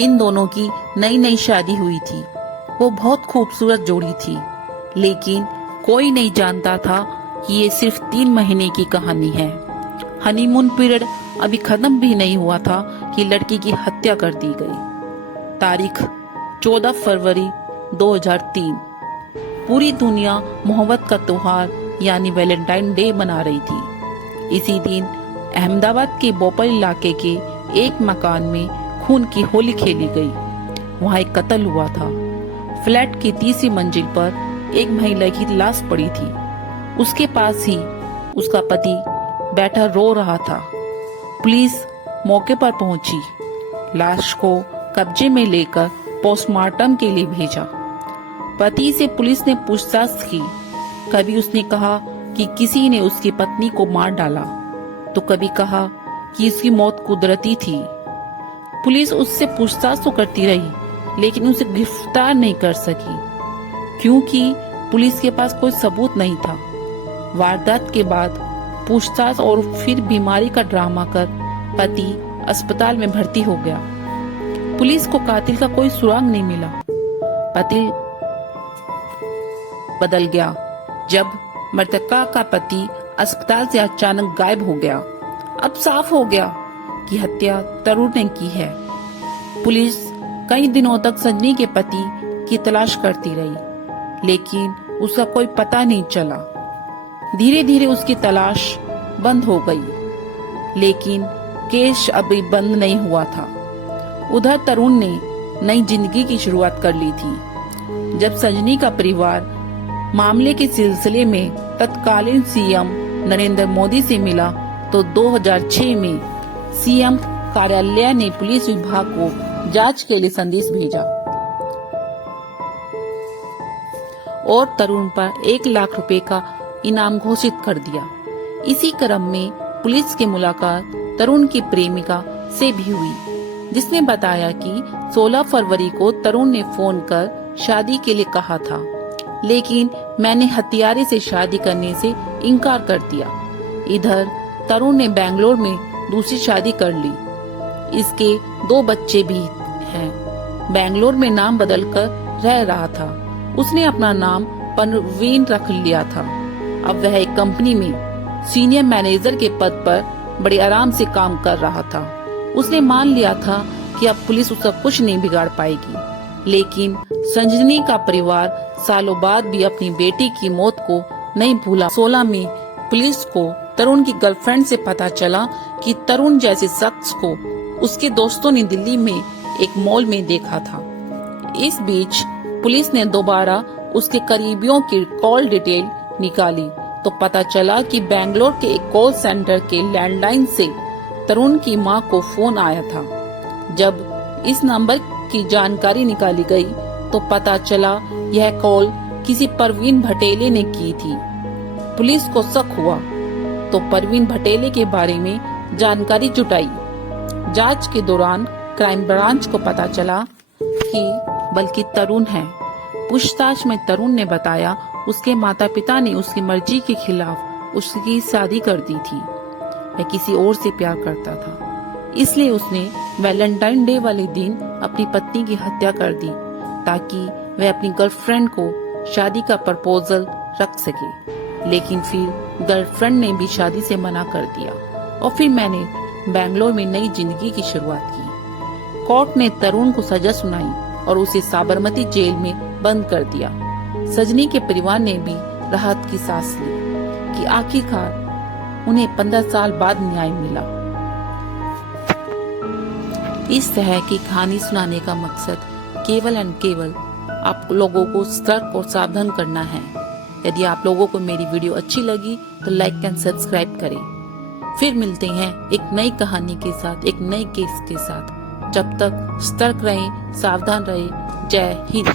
इन दोनों की नई नई शादी हुई थी। वो बहुत खूबसूरत जोड़ी थी, लेकिन कोई नहीं जानता था कि ये सिर्फ 3 महीने की कहानी है। हनीमून पीरियड अभी खत्म भी नहीं हुआ था कि लड़की की हत्या कर दी गई। तारीख 14 फरवरी 2003। पूरी दुनिया मोहब्बत का त्योहार यानी वैलेंटाइन डे मना रही थी। इसी दिन अहमदाबाद के बोपल इलाके के एक मकान में खून की होली खेली गई। वहाँ एक कत्ल हुआ था। फ्लैट की तीसरी मंजिल पर एक महिला की लाश पड़ी थी। उसके पास ही उसका पति बैठा रो रहा था। पुलिस मौके पर पहुंची, लाश को कब्जे में लेकर पोस्टमार्टम के लिए भेजा। पति से पुलिस ने पूछताछ की। कभी उसने कहा कि किसी ने उसकी पत्नी को मार डाला, तो कभी कहा कि उसकी मौत कुदरती थी। पुलिस उससे पूछताछ तो करती रही, लेकिन उसे गिरफ्तार नहीं कर सकी, क्योंकि पुलिस के पास कोई सबूत नहीं था। वारदात के बाद पूछताछ और फिर बीमारी का ड्रामा कर पति अस्पताल में भर्ती हो गया। पुलिस को कातिल का कोई सुराग नहीं मिला। पति बदल गया जब मृतका का पति अस्पताल से अचानक गायब हो गया। अब साफ हो गया कि हत्या तरुण ने की है। पुलिस कई दिनों तक संजनी के पति की तलाश करती रही, लेकिन उसका कोई पता नहीं चला। धीरे धीरे उसकी तलाश बंद हो गई, लेकिन केस अभी बंद नहीं हुआ था। उधर तरुण ने नई जिंदगी की शुरुआत कर ली थी। जब संजनी का परिवार मामले के सिलसिले में तत्कालीन सीएम नरेंद्र मोदी से मिला, तो 2006 में सीएम कार्यालय ने पुलिस विभाग को जांच के लिए संदेश भेजा और तरुण पर 1 लाख रुपए का इनाम घोषित कर दिया। इसी क्रम में पुलिस की मुलाकात तरुण की प्रेमिका से भी हुई, जिसने बताया कि 16 फरवरी को तरुण ने फोन कर शादी के लिए कहा था, लेकिन मैंने हत्यारे से शादी करने से इनकार कर दिया। इधर तरुण ने बेंगलोर में दूसरी शादी कर ली। इसके 2 बच्चे भी हैं। बेंगलोर में नाम बदलकर रह रहा था। उसने अपना नाम परवीन रख लिया था। अब वह एक कंपनी में सीनियर मैनेजर के पद पर बड़े आराम से काम कर रहा था। उसने मान लिया था कि अब पुलिस उसका कुछ नहीं बिगाड़ पाएगी, लेकिन संजनी का परिवार सालों बाद भी अपनी बेटी की मौत को नहीं भूला। 16 में पुलिस को तरुण की गर्लफ्रेंड से पता चला कि तरुण जैसे शख्स को उसके दोस्तों ने दिल्ली में एक मॉल में देखा था। इस बीच पुलिस ने दोबारा उसके करीबियों की कॉल डिटेल निकाली, तो पता चला कि बेंगलोर के एक कॉल सेंटर के लैंडलाइन से तरुण की मां को फोन आया था। जब इस नंबर की जानकारी निकाली गई, तो पता चला यह कॉल किसी परवीन भटेले ने की थी। पुलिस को शक हुआ, तो परवीन भटेले के बारे में जानकारी जुटाई। जांच के दौरान क्राइम ब्रांच को पता चला कि बल्कि तरुण है। पूछताछ में तरुण ने बताया उसके माता पिता ने उसकी मर्जी के खिलाफ उसकी शादी कर दी थी। वह किसी और से प्यार करता था, इसलिए उसने वैलेंटाइन डे वाले दिन अपनी पत्नी की हत्या कर दी, ताकि वह अपनी गर्लफ्रेंड को शादी का प्रपोजल रख सके। लेकिन फिर गर्लफ्रेंड ने भी शादी से मना कर दिया और फिर मैंने बेंगलोर में नई जिंदगी की शुरुआत की। कोर्ट ने तरुण को सजा सुनाई और उसे साबरमती जेल में बंद कर दिया। सजनी के परिवार ने भी राहत की सांस ली कि आखिरकार उन्हें 15 साल बाद न्याय मिला। इस तरह की कहानी सुनाने का मकसद केवल एंड केवल आप लोगों को सतर्क और सावधान करना है। यदि आप लोगों को मेरी वीडियो अच्छी लगी तो लाइक एंड सब्सक्राइब करें। फिर मिलते हैं एक नई कहानी के साथ, एक नई केस के साथ। जब तक सतर्क रहें, सावधान रहें। जय हिंद।